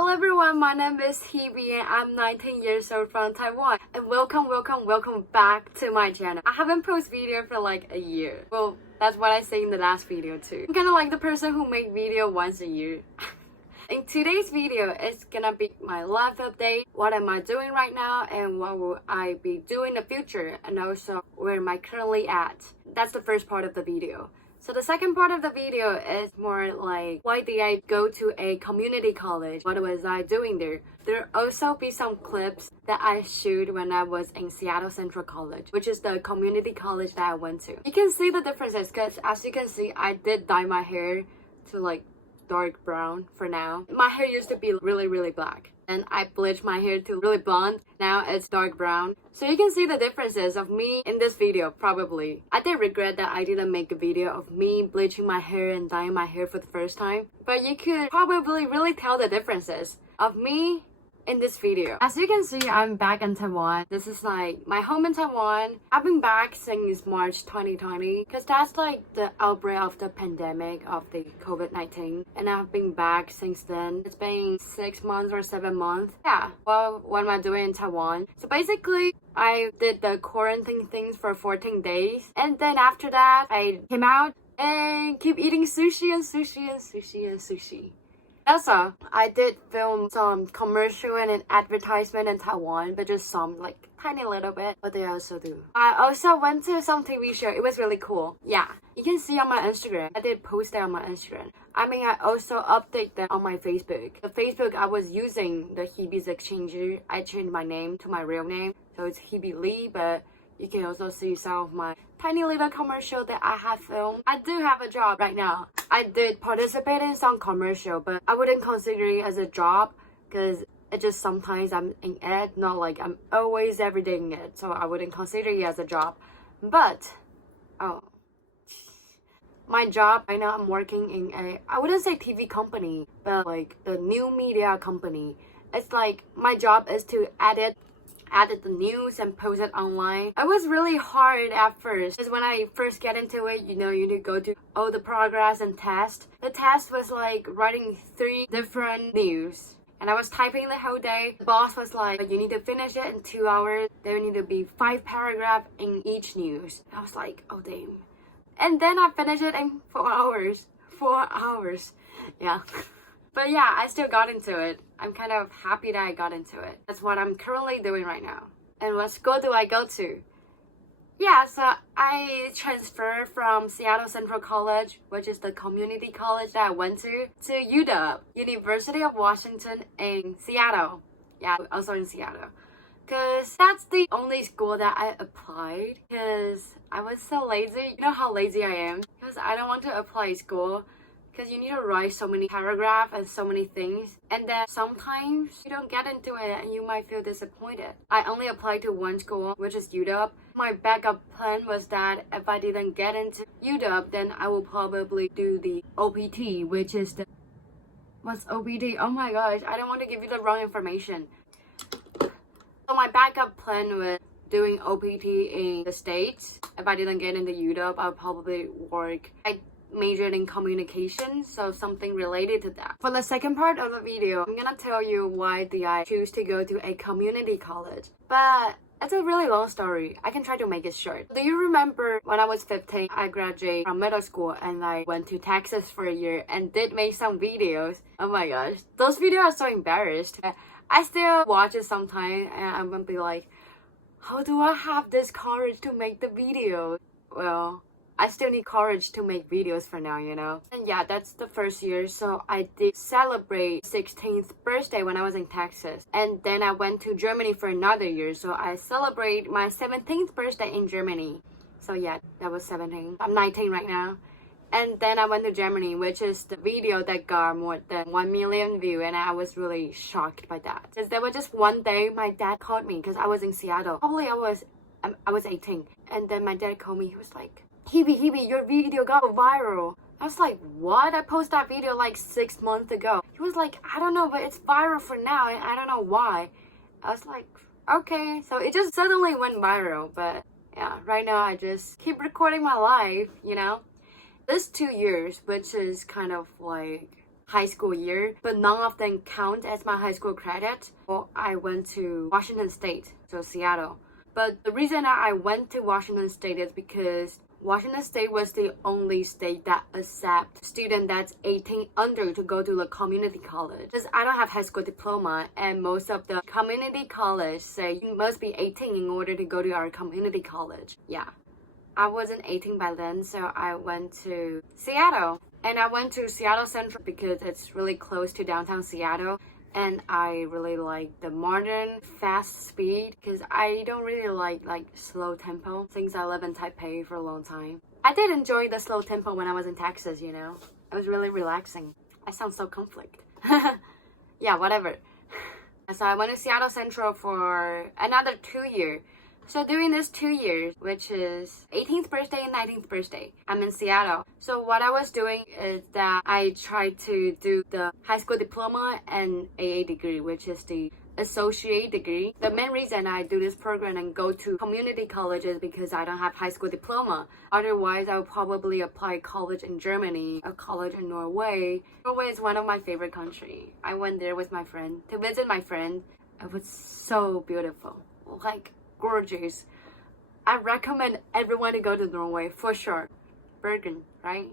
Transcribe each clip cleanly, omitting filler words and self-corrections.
Hello everyone, my name is Hebe and I'm 19 years old from Taiwan. And welcome back to my channel. I haven't posted video for like a year. Well, that's what I say in the last video too. I'm kinda like the person who make video once a year. In today's video, it's gonna be my life update, what am I doing right now, and what will I be doing in the future, and also where am I currently at. That's the first part of the video. So the second part of the video is more like, why did I go to a community college? What was I doing there? There'll also be some clips that I shoot when I was in Seattle Central College, which is the community college that I went to. You can see the differences because as you can see, I did dye my hair to like dark brown for now. My hair used to be really black and I bleached my hair to really blonde. Now it's dark brown. So you can see the differences of me in this video probably. I did regret that I didn't make a video of me bleaching my hair and dyeing my hair for the first time. But you could probably really tell the differences of me in this video. As you can see, I'm back in Taiwan. This is like my home in Taiwan. I've been back since March 2020 because that's like the outbreak of the pandemic of the COVID-19, and I've been back since then. It's been 6 months or 7 months. Yeah, well, what am I doing in Taiwan? So basically, I did the quarantine things for 14 days, and then after that, I came out and keep eating sushi and sushi and sushi and sushi. Also, I did film some commercial and an advertisement in Taiwan, but just some, like, tiny little bit. What did I also do? I also went to some TV show. It was really cool. Yeah, you can see on my Instagram. I did post that on my Instagram. I mean, I also update that on my Facebook. The Facebook I was using, the Hebe's Exchanger, I changed my name to my real name. So it's Hebe Lee, but you can also see some of my tiny little commercial that I have filmed. I do have a job right now. I did participate in some commercial, but I wouldn't consider it as a job because it just sometimes I'm in it, not like I'm always every day in it. So I wouldn't consider it as a job. But, my job right now, I'm working in I wouldn't say TV company, but like the new media company. It's like my job is to edit the news and post it online. It was really hard at first because when I first get into it, you know, you need to go to all the progress and test. The test was like writing 3 different news and I was typing the whole day. The boss was like, you need to finish it in 2 hours. There need to be 5 paragraphs in each news. I was like, oh damn. And then I finished it in 4 hours. 4 hours. Yeah. But yeah, I still got into it. I'm kind of happy that I got into it. That's what I'm currently doing right now. And what school do I go to? Yeah, so I transferred from Seattle Central College, which is the community college that I went to UW, University of Washington in Seattle. Yeah, also in Seattle. Because that's the only school that I applied because I was so lazy. You know how lazy I am? Because I don't want to apply school. Because you need to write so many paragraphs and so many things, and then sometimes you don't get into it and you might feel disappointed. I only applied to one school, which is UW. My backup plan was that if I didn't get into UW, then I will probably do the OPT, which is the... What's OPT? Oh my gosh, I don't want to give you the wrong information. So my backup plan was doing OPT in the States. If I didn't get into UW, I'll probably work. I majored in communication, so something related to that. For the second part of the video, I'm gonna tell you why did I choose to go to a community college. But it's a really long story. I can try to make it short. Do you remember when I was 15, I graduated from middle school and I went to Texas for a year and did make some videos? Oh my gosh, those videos are so embarrassed. I still watch it sometimes and I'm gonna be like, how do I have this courage to make the video? Well, I still need courage to make videos for now, you know? And yeah, that's the first year. So I did celebrate 16th birthday when I was in Texas. And then I went to Germany for another year. So I celebrate my 17th birthday in Germany. So yeah, that was 17. I'm 19 right now. And then I went to Germany, which is the video that got more than 1 million views. And I was really shocked by that. Because there was just one day my dad called me because I was in Seattle. Probably I was 18. And then my dad called me. He was like, Hebe, your video got viral. I was like, what? I posted that video like 6 months ago. He was like, I don't know, but it's viral for now and I don't know why. I was like, okay. So it just suddenly went viral. But yeah, right now I just keep recording my life, you know? This 2 years, which is kind of like high school year, but none of them count as my high school credit. Well, I went to Washington State, so Seattle. But the reason I went to Washington State is because Washington State was the only state that accepts student that's 18 under to go to the community college. Because I don't have high school diploma, and most of the community college say you must be 18 in order to go to our community college. Yeah. I wasn't 18 by then, so I went to Seattle. And I went to Seattle Central because it's really close to downtown Seattle. And I really like the modern, fast speed because I don't really like slow tempo since I live in Taipei for a long time. I did enjoy the slow tempo when I was in Texas, you know. It was really relaxing. I sound so conflict. Yeah, whatever. So I went to Seattle Central for another 2 years. So during this 2 years, which is 18th birthday and 19th birthday, I'm in Seattle. So what I was doing is that I tried to do the high school diploma and AA degree, which is the associate degree. The main reason I do this program and go to community colleges because I don't have high school diploma. Otherwise, I would probably apply college in Germany, a college in Norway. Norway is one of my favorite countries. I went there with my friend to visit my friend. It was so beautiful. Like, gorgeous. I recommend everyone to go to Norway for sure. Bergen, right?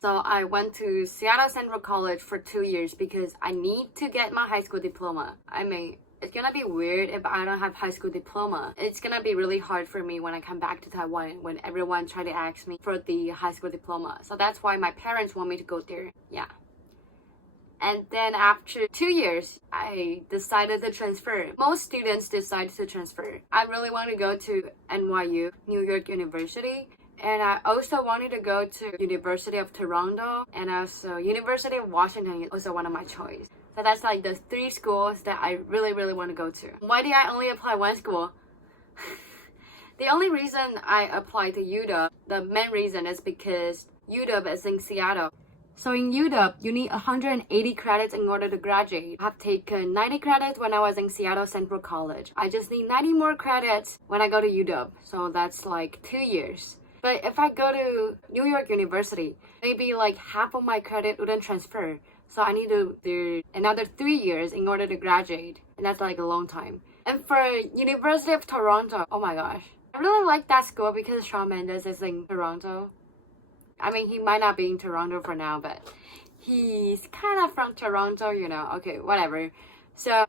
So I went to Seattle Central College for 2 years because I need to get my high school diploma. I mean, it's gonna be weird if I don't have high school diploma. It's gonna be really hard for me when I come back to Taiwan when everyone try to ask me for the high school diploma. So that's why my parents want me to go there. Yeah. And then after 2 years, I decided to transfer. Most students decide to transfer. I really want to go to NYU, New York University. And I also wanted to go to University of Toronto, and also University of Washington is also one of my choice. So that's like the 3 schools that I really, really want to go to. Why did I only apply one school? The only reason I applied to UW, the main reason is because UW is in Seattle. So in UW, you need 180 credits in order to graduate. I have taken 90 credits when I was in Seattle Central College. I just need 90 more credits when I go to UW. So that's like 2 years. But if I go to New York University, maybe like half of my credit wouldn't transfer. So I need to do another 3 years in order to graduate. And that's like a long time. And for University of Toronto, oh my gosh. I really like that school because Shawn Mendes is in Toronto. I mean, he might not be in Toronto for now, but he's kind of from Toronto, you know. Okay, whatever. So,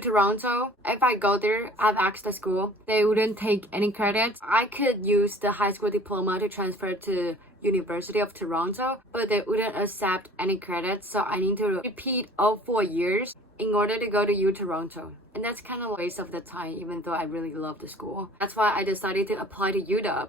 Toronto, if I go there, I've asked the school, they wouldn't take any credits. I could use the high school diploma to transfer to University of Toronto, but they wouldn't accept any credits, so I need to repeat all 4 years in order to go to Toronto. And that's kind of a waste of the time, even though I really love the school. That's why I decided to apply to UW.